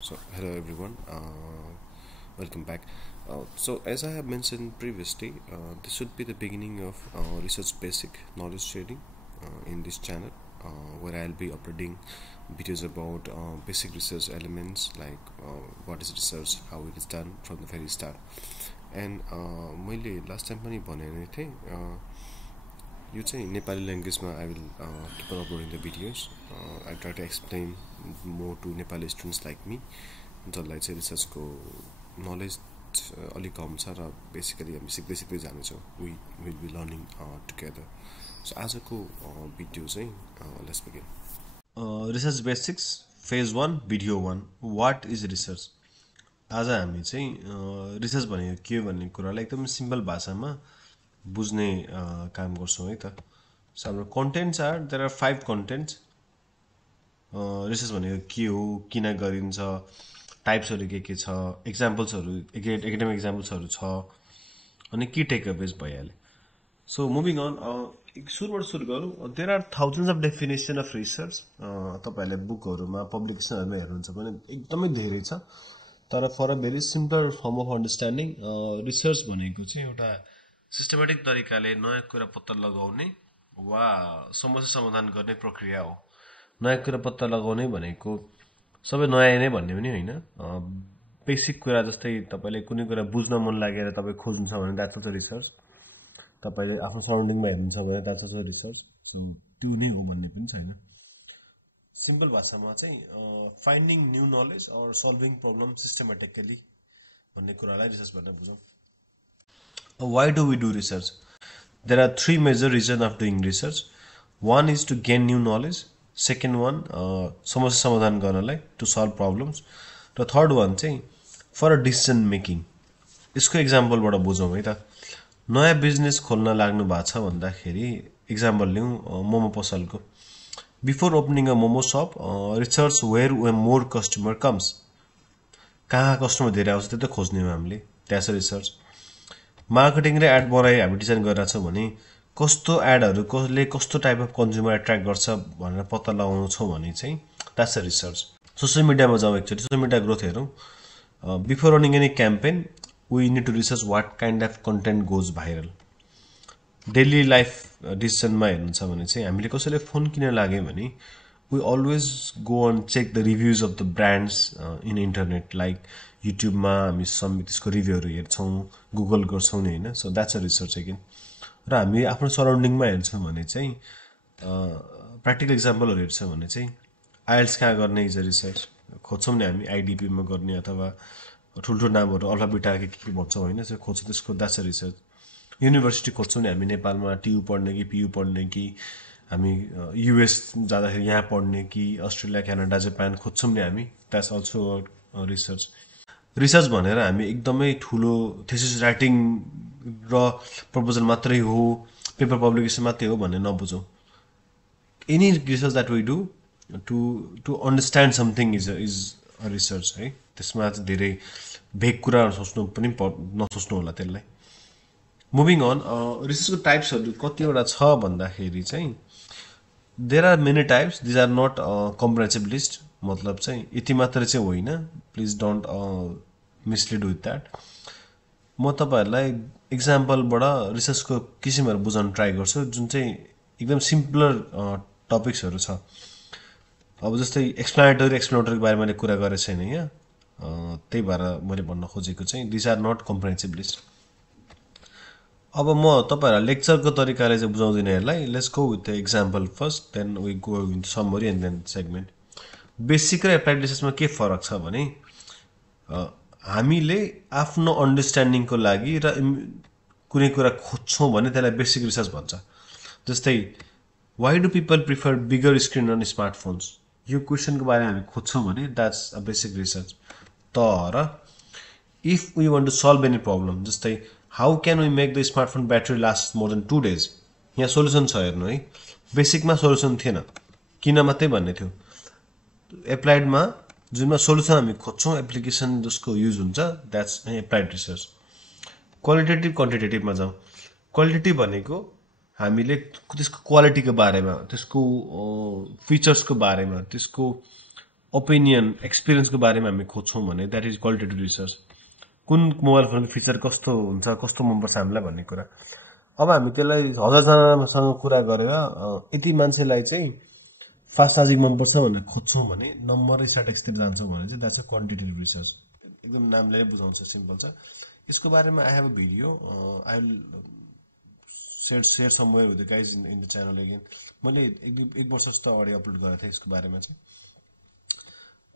So, hello everyone, welcome back. So, as I have mentioned previously, this should be the beginning of research basic knowledge sharing in this channel, where I'll be uploading videos about basic research elements like what is research, how it is done from the very start. And मैले last time पनि भनेको थिएँ यो चाहिँ नेपाली ल्याङ्ग्वेजमा I will keep on uploading the videos I try to explain more to Nepali students like me जसलाई चाहिँ रिसर्चको knowledge अलिक कम छ र बेसिकली हामी सिक्दै सिक्दै जानेछौँ we will be learning together so आजको भिडियो चाहिँ let's begin research basics phase 1 video 1 what is research. आज हामी चाहिँ रिसर्च भनेको के भन्ने कुरालाई एकदम सिम्पल भाषामा बुझ्ने काम गर्छौँ है त। सो हाम्रो contents are there are 5 contents. Research भनेको के हो, किन गरिन्छ, टाइप्सहरू के छ, एक्जाम्पल्सहरू एकाडेमिक एक्जाम्पल्सहरू छ, अनि की टेकअवेज भइहाल्यो। सो मुभिङ अन, सुरुबाट सुरु गरौँ। There are thousands of definition of research. तपाईँहरूले बुकहरूमा पब्लिकेसनहरूमा हेर्नुहुन्छ भने एकदमै धेरै छ, तर for a very simple form of understanding research भनेको चाहिँ एउटा सिस्टमेटिक तरिकाले नयाँ कुरा पत्ता लगाउने वा समस्या समाधान गर्ने प्रक्रिया हो। नयाँ कुरा पत्ता लगाउने भनेको सबै नयाँ नै भन्ने पनि होइन। बेसिक कुरा जस्तै तपाईँले कुनै कुरा बुझ्न मन लागेर तपाईँ खोज्नुहुन्छ भने द्याट्स अल्सो रिसर्च। तपाईँले आफ्नो सराउन्डिङमा हेर्नुहुन्छ भने द्याट्स अल्सो रिसर्च। सो त्यो नै हो भन्ने पनि छैन। सिम्पल भाषामा चाहिँ finding new knowledge or solving problem systematically भन्ने कुरालाई रिसर्च भनेर बुझौँ। Why do we do research? There are 3 major reasons of doing research. One is to gain new knowledge. Second one, समस्या समाधान गर्नलाई, to solve problems. र third one चाहिँ for a decision making. यसको इक्जाम्पलबाट बुझौँ है त। नयाँ बिजनेस खोल्न लाग्नु भएको छ भन्दाखेरि इक्जाम्पल लिउँ मोमो पसलको। Before opening a momo shop, research where more customer comes. कहाँ कस्टमर धेरै आउँछ त्यो त खोज्ने हो हामीले, द्याट्स अ रिसर्च। मार्केटिङ र एड बनाइ हामी डिजाइन गरिरहेको छौँ भने कस्तो एडहरू कसले कस्तो टाइप अफ कन्ज्युमर एट्र्याक्ट गर्छ भनेर पत्ता लगाउँछौँ भने चाहिँ द्याट्स अ रिसर्च। सोसियल मिडियामा जाउँ, एकचोटि सोसियल मिडिया ग्रोथ हेरौँ। Before running any campaign we need to research what kind of content goes viral. Daily life डिसिजनमा हेर्नुहुन्छ भने चाहिँ हामीले कसैले फोन किन लाग्यो भने we always go on check the reviews of the brands in internet, like युट्युबमा हामी त्यसको रिभ्यूहरू हेर्छौँ, गुगल गर्छौँ नि होइन। So that's a research again. र हामी आफ्नो सराउन्डिङमा हेर्छौँ भने चाहिँ प्र्याक्टिकल इक्जाम्पलहरू हेर्छौँ भने चाहिँ आइएल्स कहाँ गर्ने इज अ रिसर्च। खोज्छौँ नि हामी आइडिपीमा गर्ने अथवा ठुल्ठुलो नामहरू अल्फा बिटा के भन्छौँ होइन, त्यो खोज्छौँ, त्यसको द्याट्स अ रिसर्च। युनिभर्सिटी खोज्छौँ नि हामी नेपालमा टियु पढ्ने कि पियु पढ्ने कि हामी युएस जाँदाखेरि यहाँ पढ्ने कि अस्ट्रेलिया क्यानाडा जापान खोज्छौँ नि हामी, द्याट्स अल्सो रिसर्च। रिसर्च भनेर हामी एकदमै ठुलो थेसिस राइटिङ र प्रपोजल मात्रै हो, पेपर पब्लिकेसन मात्रै हो भन्ने नबुझौँ। Any research that we do to understand something is a research है। त्यसमा चाहिँ धेरै भेग कुराहरू सोच्नु पनि नसोच्नु होला त्यसलाई। मुभिङ अन, रिसर्चको टाइप्सहरू कतिवटा छ भन्दाखेरि चाहिँ there are many types, these are not comprehensive list. मतलब चाहिँ यति मात्रै चाहिँ होइन, please don't mislead with that. म तपाईँहरूलाई इक्जाम्पलबाट रिसर्चको किसिमहरू बुझाउन ट्राई गर्छु जुन चाहिँ एकदम सिम्पलर टपिक्सहरू छ। अब जस्तै एक्सप्लेनेटरीको बारेमा मैले कुरा गरेको छैन यहाँ, त्यही भएर मैले भन्न खोजेको चाहिँ these are not comprehensive list. अब म तपाईँहरूलाई लेक्चरको तरिकाले चाहिँ बुझाउँदिनँ यसलाई। Let's go with the example first, then we go with summary and then segment. Basic र एप्लाइड रिसर्चमा के फरक छ भने हामीले आफ्नो अन्डरस्ट्यान्डिङको लागि र कुनै कुरा खोज्छौँ भने त्यसलाई बेसिक रिसर्च भन्छ। जस्तै why do people prefer bigger screen on smartphones, यो क्वेसनको बारेमा हामी खोज्छौँ भने द्याट्स अ बेसिक रिसर्च। तर if we want to solve any problem, जस्तै how can we make the smartphone battery last more than 2 days, यहाँ सोल्युसन छ हेर्नु है। बेसिकमा सोल्युसन थिएन, किन मात्रै भन्ने थियो। एप्लाइडमा जुनमा सोल्युसन हामी खोज्छौँ, एप्लिकेसन जसको युज हुन्छ, द्याट्स एप्लाइड रिसर्च। क्वालिटेटिभ क्वान्टिटेटिभमा जाउँ। क्वालिटेटिभ भनेको हामीले त्यसको क्वालिटीको बारेमा, त्यसको फिचर्सको बारेमा, त्यसको ओपिनियन एक्सपिरियन्सको बारेमा हामी खोज्छौँ भने द्याट इज क्वालिटेटिभ रिसर्च। कुन मोबाइल फोनको फिचर कस्तो हुन्छ, कस्तो मनपर्छ हामीलाई भन्ने कुरा। अब हामी त्यसलाई 1000जनासँग कुरा गरेर यति मान्छेलाई चाहिँ फास्ट चार्जिङ मनपर्छ भनेर खोज्छौँ भने नम्बर स्ट्याटिस्टिक्सतिर जान्छौँ भने चाहिँ द्याट्स अ क्वान्टिटेटिभ रिसर्च। एकदम नामले नै बुझाउँछ, सिम्पल छ। यसको बारेमा I have a video, I will share somewhere with the guys in the channel again. मैले एक वर्ष जस्तो अगाडि अपलोड गरेको थिएँ यसको बारेमा चाहिँ।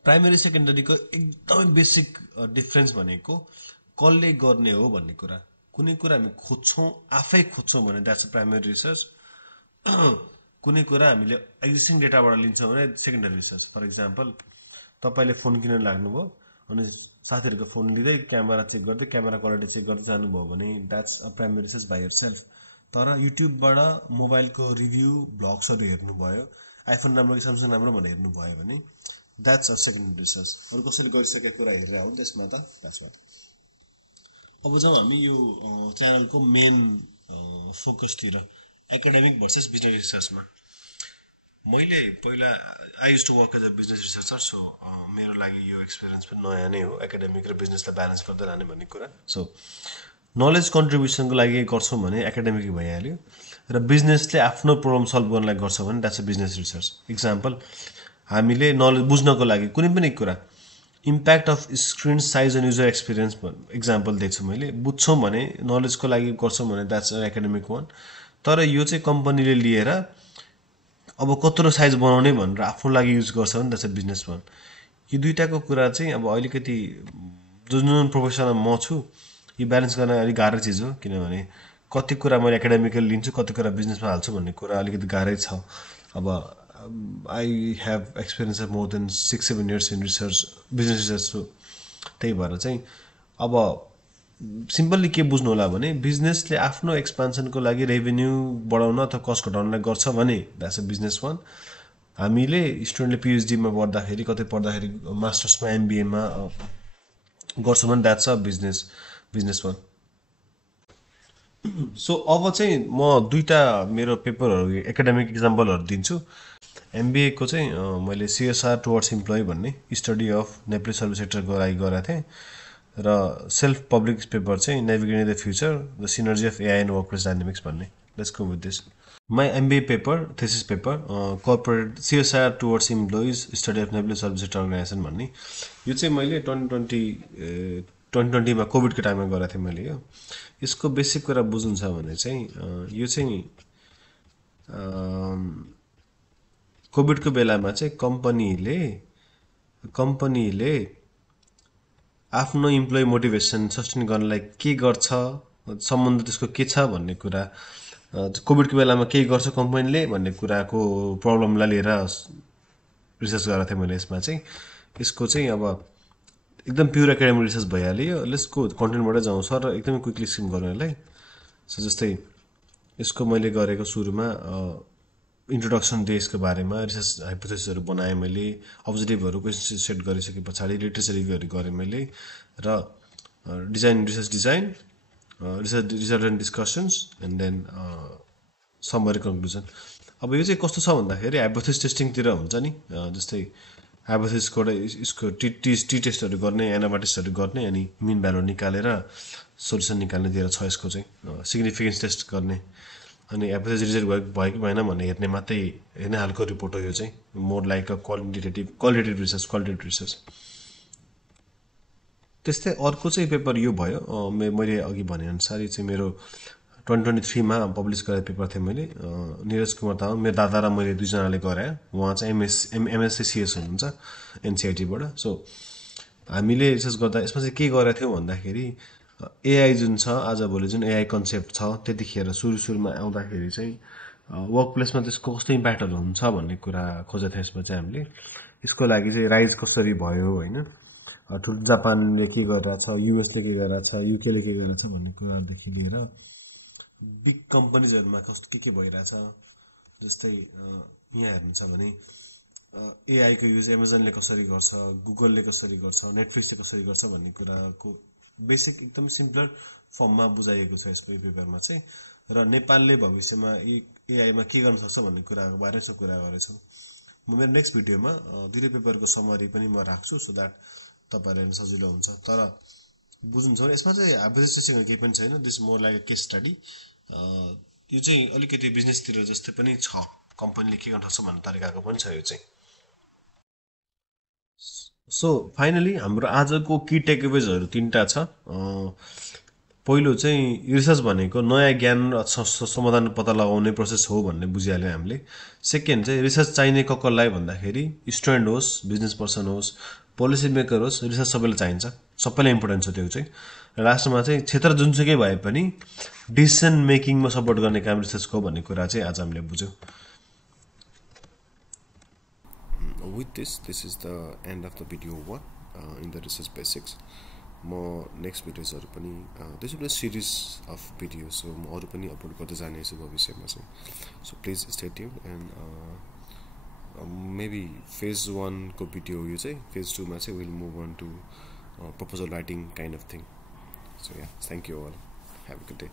प्राइमेरी सेकेन्डरीको एकदमै बेसिक डिफ्रेन्स भनेको कसले गर्ने हो भन्ने कुरा। कुनै कुरा हामी खोज्छौँ, आफै खोज्छौँ भने द्याट्स अ प्राइमेरी रिसर्च। कुनै कुरा हामीले एक्जिस्टिङ डेटाबाट लिन्छौँ भने सेकेन्डरी रिसर्च। फर इक्जाम्पल, तपाईँले फोन किन्न लाग्नुभयो अनि साथीहरूको फोन लिँदै क्यामेरा चेक गर्दै क्यामेरा क्वालिटी चेक गर्दै जानुभयो भने that's a primary research by yourself. तर युट्युबबाट मोबाइलको रिभ्यू भ्लग्सहरू हेर्नुभयो, आइफोन राम्रो कि स्यामसङ राम्रो भनेर हेर्नुभयो भने द्याट्स अ सेकेन्डरी रिसर्च। अरू कसैले गरिसकेको कुरा हेरेर हो त्यसमा त द्याट्स वाट। अब जब हामी यो च्यानलको मेन फोकसतिर एकाडेमिक भर्सेस बिजनेस रिसर्चमा, मैले पहिला I used to work as a business researcher, so मेरो लागि यो एक्सपिरियन्स पनि नयाँ नै हो, एकाडेमिक र बिजनेसलाई ब्यालेन्स गर्दै लाने भन्ने कुरा। सो नलेज कन्ट्रिब्युसनको लागि गर्छौँ भने एकाडेमिक भइहाल्यो, र बिजनेसले आफ्नो प्रब्लम सल्भ गर्नलाई गर्छ भने that's a business research. Example, हामीले नलेज बुझ्नको लागि कुनै पनि कुरा, impact of screen size and user experience example दिएको छु मैले, बुझ्छौँ भने नलेजको लागि गर्छौँ भने द्याट्स अ एकाडेमिक वान। तर यो चाहिँ कम्पनीले लिएर अब कत्रो साइज बनाउने भनेर आफ्नो लागि युज गर्छ भने द्याट्स अ बिजनेस वान। यो दुइटाको कुरा चाहिँ अब अलिकति जुन प्रोफेसनमा म छु, यो ब्यालेन्स गर्न अलिक गाह्रो चिज हो, किनभने कति कुरा मैले एकाडेमिकल लिन्छु, कति कुरा बिजनेसमा हाल्छु भन्ने कुरा अलिकति गाह्रै छ। अब I have experience of more than 6-7 years in research, business research. So त्यही भएर चाहिँ अब सिम्पल्ली के बुझ्नु होला भने बिजनेसले आफ्नो एक्सपान्सनको लागि रेभेन्यू बढाउन अथवा कस्ट घटाउनलाई गर्छ भने द्याट्स अ बिजनेस वान। हामीले स्टुडेन्टले पिएचडीमा पढ्दाखेरि, कतै पढ्दाखेरि, मास्टर्समा, एमबिएमा गर्छौँ भने that's a business one. So अब चाहिँ म दुईवटा मेरो पेपरहरू एकाडेमिक इक्जाम्पलहरू दिन्छु। एमबिएको चाहिँ मैले सिएसआर टुवर्ड्स इम्प्लोइ भन्ने स्टडी अफ नेप्ली सर्भिस सेक्टरको लागि गरेको थिएँ, र सेल्फ पब्लिक पेपर चाहिँ navigating the future the synergy of AI and workplace dynamics भन्ने। Let's go with this. My MBA paper, thesis paper, corporate CSR towards employees study of Nepali service sector organisation भन्ने। यो चाहिँ मैले 2020मा कोभिडको टाइममा गरेको थिएँ मैले। यो यसको बेसिक कुरा बुझ्नु छ भने चाहिँ यो चाहिँ कोभिडको बेलामा चाहिँ कम्पनीले आफ्नो इम्प्लोइ मोटिभेसन सस्टेन गर्नलाई के गर्छ, सम्बन्ध त्यसको के छ भन्ने कुरा, कोभिडको बेलामा केही गर्छ कम्पनीले भन्ने कुराको प्रब्लमलाई लिएर रिसर्च गरेको थिएँ मैले। यसमा चाहिँ यसको चाहिँ अब एकदम प्युर एकाडेमिक रिसर्च भइहाल्यो। लेट्सको कन्टेन्टबाटै जाउँ सर, र एकदमै क्विकली स्किम गर्नु यसलाई। सो जस्तै यसको मैले गरेको सुरुमा इन्ट्रोडक्सन दिएँ यसको बारेमा, रिसर्च हाइपोथेसिसहरू बनाएँ मैले, अब्जेक्टिभहरू क्वेसन सेट गरिसके पछाडि लिटरेचर रिभ्यूहरू गरेँ मैले, र research design, result and discussions, and then summary conclusion. अब यो चाहिँ कस्तो छ भन्दाखेरि हाइपोथेसिस टेस्टिङतिर हुन्छ नि, जस्तै हाइपोथेसिसको यसको टी टेस्टहरू गर्ने, एनाबाटिस्टहरू गर्ने, अनि मिन भ्यालु निकालेर सोल्युसन निकाल्ने दिएर छ। यसको चाहिँ सिग्निफिकेन्स टेस्ट गर्ने, अनि हाइपोथेसिस रिजेक्ट भयो कि भएन भन्ने हेर्ने खालको रिपोर्ट हो यो चाहिँ। More like a qualitative research. त्यस्तै अर्को चाहिँ पेपर यो भयो, मैले अघि भनेअनुसार यो चाहिँ मेरो 2023मा पब्लिस गरेको पेपर थियो मैले। निरज कुमार तामाङ, मेरो दादा र मैले दुईजनाले गराएँ। उहाँ चाहिँ एमएससी सिएस हुनुहुन्छ एनसिआइटीबाट। सो हामीले रिसर्च गर्दा यसमा चाहिँ के गरेको थियौँ भन्दाखेरि एआई जुन छ, आजभोलि जुन एआई कन्सेप्ट छ, त्यतिखेर सुरुमा आउँदाखेरि चाहिँ वर्क प्लेसमा त्यसको कस्तो इम्प्याक्टहरू हुन्छ भन्ने कुरा खोजेको थियौँ। यसमा चाहिँ हामीले यसको लागि चाहिँ राइज कसरी भयो होइन, जापानले के गरिरहेछ, युएसले के गरिरहेछ, युकेले के गरिरहेछ भन्ने कुराहरूदेखि लिएर बिग कम्पनीजहरूमा कस्तो के भइरहेछ। जस्तै यहाँ हेर्नु छ भने एआईको युज एमाजोनले कसरी गर्छ, गुगलले कसरी गर्छ, नेटफ्लिक्सले कसरी गर्छ भन्ने कुराको बेसिक एकदम सिम्पलर फर्ममा बुझाइएको छ यस पेपरमा चाहिँ। र नेपालले भविष्यमा एआईमा के गर्न सक्छ भन्ने कुराको बारेमा कुरा गरेछौँ। म मेरो नेक्स्ट भिडियोमा दुईटै पेपरको समरी पनि म राख्छु सो द्याट तपाईँहरूलाई हेर्न सजिलो हुन्छ। तर बुझ्नु छ यसमा चाहिँ हाइपोथेसिससँग केही पनि छैन, this more like a case study. यो चाहिँ अलिकति बिजनेसतिर जस्तै पनि छ, कम्पनीले के गर्न सक्छ भन्ने तरिकाको पनि छ यो चाहिँ। सो फाइनली हाम्रो आजको की टेकअवेजहरू 3टा छ। पहिलो चाहिँ रिसर्च भनेको नयाँ ज्ञान र समाधान पत्ता लगाउने प्रोसेस हो भन्ने बुझिहाल्यो हामीले। सेकेन्ड चाहिँ रिसर्च चाहिने कसलाई भन्दाखेरि स्टुडेन्ट होस्, बिजनेस पर्सन होस्, पोलिसी मेकर होस्, रिसर्च सबैलाई चाहिन्छ, सबैलाई इम्पोर्टेन्ट छ त्यो चाहिँ। लास्टमा चाहिँ क्षेत्र जुनसुकै भए पनि डिसिसन मेकिङमा सपोर्ट गर्ने काम रिसर्चको भन्ने कुरा चाहिँ आज हामीले बुझ्यौँ। With this is the end of the video 1 in the research basics. म नेक्स्ट भिडियोजहरू पनि this will be series of video, so म अरू पनि अपलोड गर्दै जानेछु भविष्यमा चाहिँ। So please stay tuned and maybe phase 1 को भिडियो यो चाहिँ, फेज 2 मा चाहिँ will move on to proposal writing kind of thing. So yeah, thank you all, have a good day.